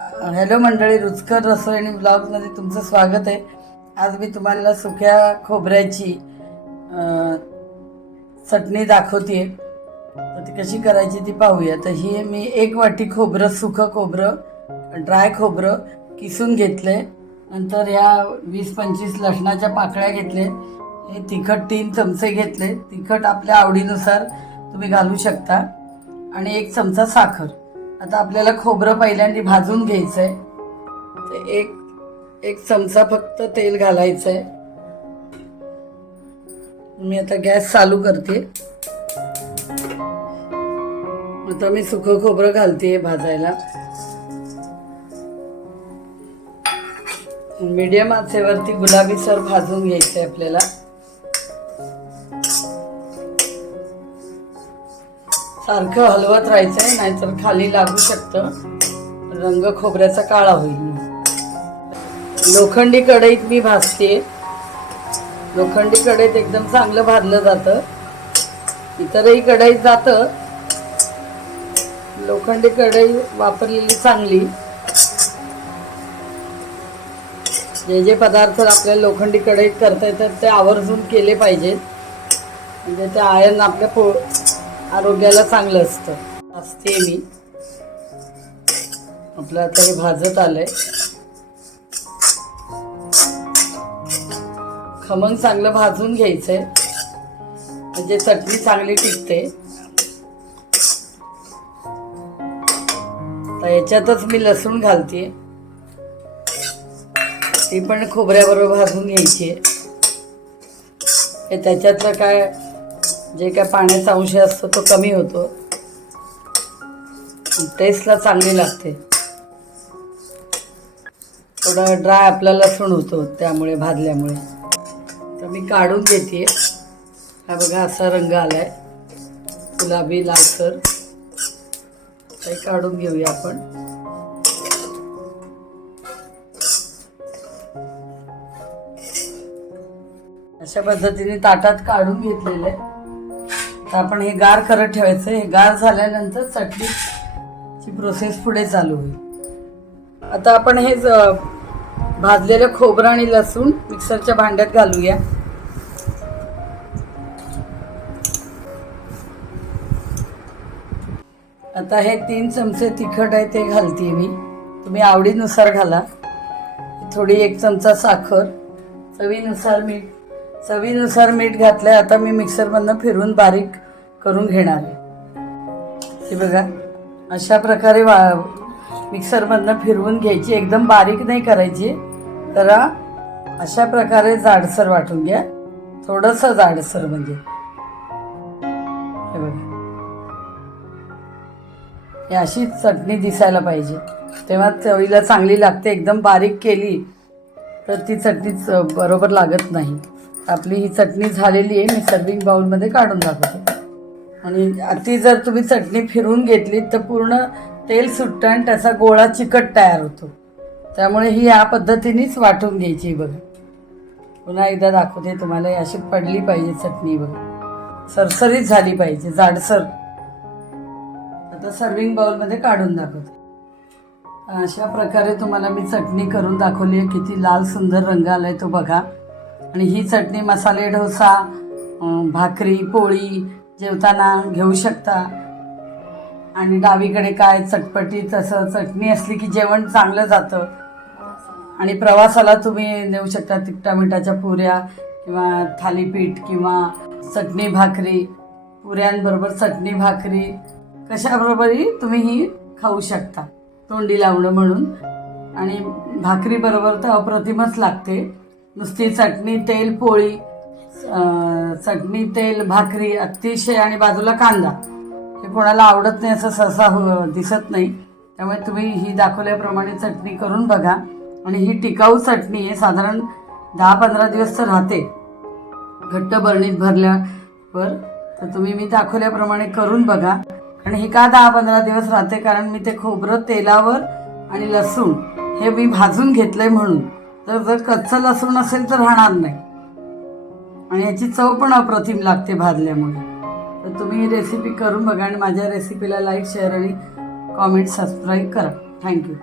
Hello मंडळी रुचकर रसोई आणि ब्लॉगमध्ये तुमचं स्वागत आहे. आज मी तुम्हाला सुक्या खोबऱ्याची चटणी दाखवते तर ती कशी करायची ती पाहूया. तर ही मी एक वाटी खोबरं सुखं खोबरं ड्राय खोबरं किसून घेतले नंतर ह्या वीस पंचवीस लसणाच्या पाकळ्या घेतले हे तिखट तीन चमचे घेतले तिखट आपल्या आवडीनुसार तुम्ही घालू शकता. आणि एक चमचा साखर. आता आपल्याला खोबरं पहिल्यांदा भाजून घ्यायचं आहे तर एक एक चमचा फक्त तेल घालायचं आहे मी आता गॅस चालू करते. आता मी सुकं खोबरं घालते भाजायला. मीडियम आचेवरती गुलाबी सर भाजून घ्यायचं आहे आपल्याला. सारखं हलवत राहायचं नाहीतर खाली लागू शकतं. रंग खोबऱ्याचा काळा होईल. लोखंडी कढईत मी भाजते. लोखंडी कढईत एकदम चांगलं भाजलं जातं. इतरही कढईत जातं. लोखंडी कढई वापरलेली चांगली. जे जे पदार्थ आपल्याला लोखंडी कढईत करता येतात ते आवर्जून केले पाहिजेत. म्हणजे ते आयन आपल्या पो आरोग्याला चांगलं असतं. असते मी. आपलं आता हे भाजत आलंय. खमंग चांगलं भाजून घ्यायचंय. म्हणजे चटणी चांगली टिकते. तर याच्यातच मी लसूण घालते. ती पण खोबऱ्याबरोबर भाजून घ्यायची आहे. त्याच्यातलं काय जे काय पाण्याचा अंश असतो तो कमी होतो. टेस्टला चांगली लागते. थोडं ड्राय आपला लसूण होतो त्यामुळे भाजल्यामुळे. तर मी काढून घेते. हा बघा असा रंग आला आहे गुलाबी लालसर काही काढून घेऊया आपण. अशा पद्धतीने ताटात काढून घेतलेलं. आहे आता आपण हे गार करत ठेवायचं. हे गार झाल्यानंतर चटणीची प्रोसेस पुढे चालू होईल. आता आपण हे ज- भाजलेलं खोबरं आणि लसूण मिक्सरच्या भांड्यात घालूया. आता हे तीन चमचे तिखट आहे ते घालते मी. तुम्ही आवडीनुसार घाला. थोडी एक चमचा साखर. चवीनुसार मीठ चवीनुसार मीठ घातलंय. आता मी मिक्सरमधनं फिरून बारीक करून घेणार आहे. हे बघा अशा प्रकारे वा मिक्सरमधनं फिरवून घ्यायची एकदम बारीक नाही करायची. तर अशा प्रकारे जाडसर वाटून घ्या. थोडंसं जाडसर म्हणजे. हे बघा. हे अशी चटणी दिसायला पाहिजे. तेव्हा चवीला चांगली लागते एकदम बारीक केली तर ती चटणी बरोबर लागत नाही. आपली ही चटणी झालेली आहे मी सर्विंग बाउलमध्ये काढून दाखवते. आणि ती जर तुम्ही चटणी फिरून घेतली तर पूर्ण तेल सुटतं आणि त्याचा गोळा चिकट तयार होतो. त्यामुळे ही या पद्धतीनेच वाटून घ्यायची बघा. पुन्हा एकदा दाखवते तुम्हाला ही अशी पडली पाहिजे चटणी बघा. सरसरीत झाली पाहिजे जाडसर. आता सर्विंग बाउलमध्ये काढून दाखवते. अशा प्रकारे तुम्हाला मी चटणी करून दाखवली आहे किती लाल सुंदर रंग आला आहे तो बघा. आणि ही चटणी मसाले डोसा भाकरी पोळी जेवताना घेऊ शकता. आणि डावीकडे काय चटपटी तसं चटणी असली की जेवण चांगलं जातं. आणि प्रवासाला तुम्ही नेऊ शकता तिखटा मिठाच्या पुऱ्या किंवा थालीपीठ किंवा चटणी भाकरी. पुऱ्यांबरोबर चटणी भाकरी. कशाबरोबरही तुम्ही ही खाऊ शकता. तोंडी लावणं म्हणून. आणि भाकरीबरोबर तर अप्रतिमच लागते. नुसती चटणी तेल पोळी चटणी तेल भाकरी अतिशय आणि बाजूला कांदा. हे कोणाला आवडत नाही असं सहसा हो दिसत नाही. त्यामुळे तुम्ही ही दाखवल्याप्रमाणे चटणी करून बघा. आणि ही टिकाऊ चटणी आहे. साधारण दहा पंधरा दिवस तर राहते. घट्ट बरणीत भरल्यावर. तर तुम्ही मी दाखवल्याप्रमाणे करून बघा. आणि ही का दहा पंधरा दिवस राहते? कारण मी ते खोबरं तेलावर आणि लसूण हे मी भाजून घेतलंय म्हणून. तर जर कच्चं लसूण असेल तर राहणार नाही. आणि याची चव पण अप्रतिम लागते भाजल्यामुळे. तर तुम्ही ही रेसिपी करून बघा आणि माझ्या रेसिपीला लाईक शेअर आणि कॉमेंट सबस्क्राईब करा. Thank you